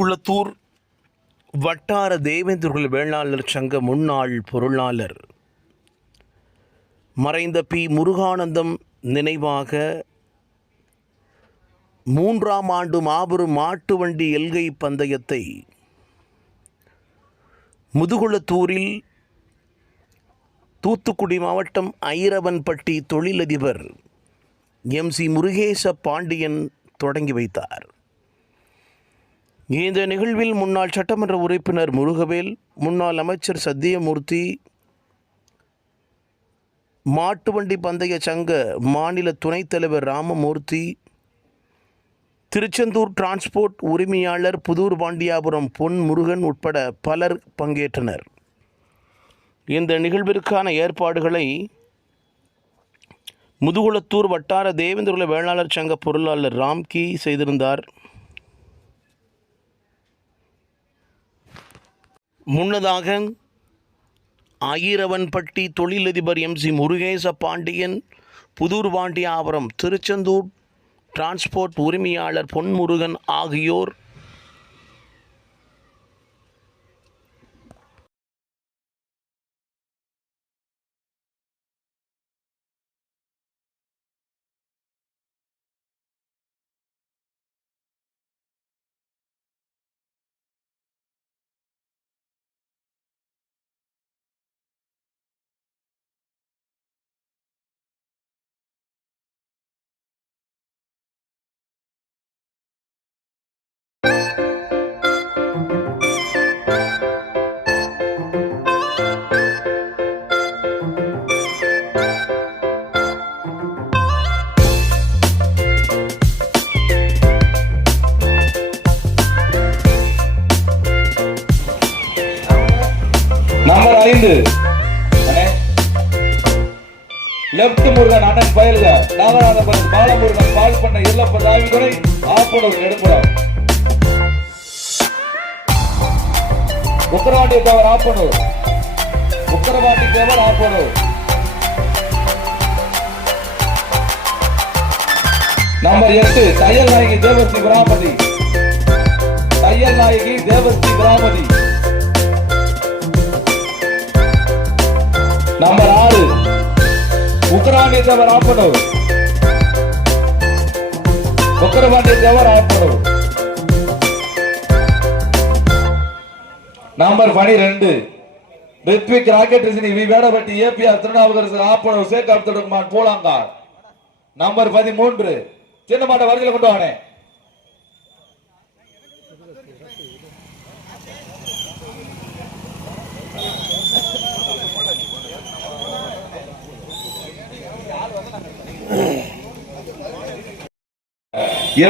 முதுகுளத்தூர் வட்டார தேவேந்திரகுல வேளாளர் சங்க முன்னாள் பொருளாளர் மறைந்த பி. முருகானந்தம் நினைவாக 3ஆம் ஆண்டு மாபெரும் மாட்டு வண்டி எல்கை பந்தயத்தை முதுகுளத்தூரில் தூத்துக்குடி மாவட்டம் ஐரவன்பட்டி தொழிலதிபர் MC முருகேச பாண்டியன் தொடங்கி வைத்தார். இந்த நிகழ்வில் முன்னாள் சட்டமன்ற உறுப்பினர் முருகவேல், முன்னாள் அமைச்சர் சத்தியமூர்த்தி, மாட்டு வண்டி பந்தய சங்க மாநில துணைத் தலைவர் ராமமூர்த்தி, திருச்செந்தூர் டிரான்ஸ்போர்ட் உரிமையாளர் புதூர் பாண்டியாபுரம் பொன் முருகன் உட்பட பலர் பங்கேற்றனர். இந்த நிகழ்விற்கான ஏற்பாடுகளை முதுகுளத்தூர் வட்டார தேவேந்திரகுல வேளாளர் சங்க பொருளாளர் ராம்கி செய்திருந்தார். முன்னதாக ஐரவன்பட்டி தொழிலதிபர் MC முருகேச பாண்டியன், புதூர் பாண்டியாபுரம் திருச்செந்தூர் டிரான்ஸ்போர்ட் உரிமையாளர் பொன்முருகன் ஆகியோர் நம்பர் 5 லெப்ட் முருகன் அண்ணன் பயல்க நாகராஜபுரம் பாலமுருகன் பால் பண்ண இல்லப்ப Ravidurai Appanur Nedungulam Ukkaravandi Thevar Appanur Ukkaravandi Thevar Appanur. Number 8 Thaiyal Nayaki Devasri Pramathi Thaiyal Nayaki Devasri Pramathi. Number 6 Ukkaravandi Thevar Appanur Ukkaravandi Thevar Appanur. Number 12 Rithvik rocket ரிசினி வி வேடபட்டி APR திருநாவுக்கரசு ஆப்பனூர் சேக் அப்துல் ரஹ்மான் பூலாங்கார். நம்பர் 13 சின்ன மாட்ட வருகையில் கொண்டு வானே.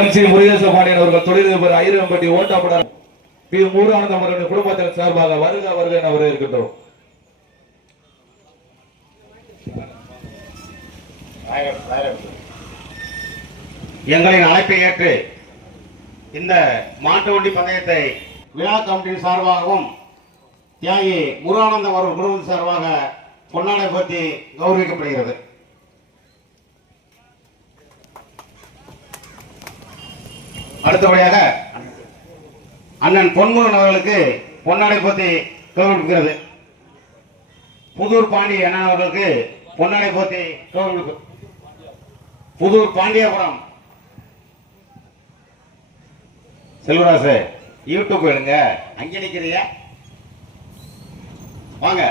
MC முருகேச பாண்டியன் அவர்கள் தொழிலதிபர் ஐரவன்பட்டி ஓட்டாப்படார் பி. முருகானந்தம் அவர்கள் குடும்பத்தின் சார்பாக வருக வருக என வரவேற்கின்றோம். எங்களின் அழைப்பை ஏற்று இந்த மாட்டு வண்டி பந்தயத்தை விழா கமிட்டியின் சார்பாகவும் தியாகி முருகானந்தம் அவர்கள் குடும்பத்தின் சார்பாக பொன்னாடை போற்றி கௌரவிக்கப்படுகிறது. அடுத்தபடியாக அண்ணன் பொன்முருகன் அவர்களுக்கு பொன்னாடை போற்றி கௌரவிக்கிறது. புதூர் பாண்டி அண்ணன் அவர்களுக்கு பொன்னாடை போற்றி கௌரவிப்பு. புதூர் பாண்டியாபுரம் செல்வராசு யூடியூப் எடுங்க, அங்கே நிக்கிறியா வாங்க.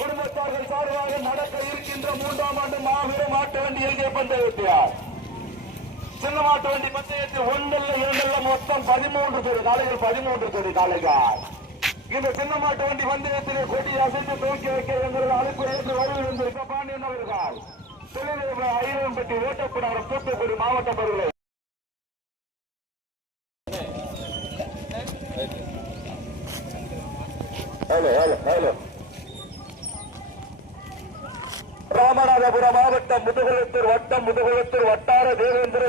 குடும்பத்தார்கள் சார்பாக நடக்க இருக்கின்ற 3ஆம் ஆண்டு மாபெரும் மாட்டு வண்டி எல்கை பந்தயத்தியார் சின்ன மாட்டு வண்டி பந்தயத்தில் ஒன்றல்ல இரண்டல்ல மொத்தம் 13 பேர் காலைகள் 13 பேர் காலைகள் இந்த சின்ன மாட்டு வண்டி பந்தயத்திலே கொடி அசைத்து துவக்கி வைக்க எங்களது அழைப்பு ஏற்று வருகின்ற பாண்டியன் அவர்கள் தொழில் ஐயம்பட்டி ஓட்டப்படாத தூத்துக்குடி மாவட்டம் அவர்களை ராமநாதபுரம் மாவட்டம் முதுகுளத்தூர் வட்டம் முதுகுளத்தூர் வட்டார தேவேந்திர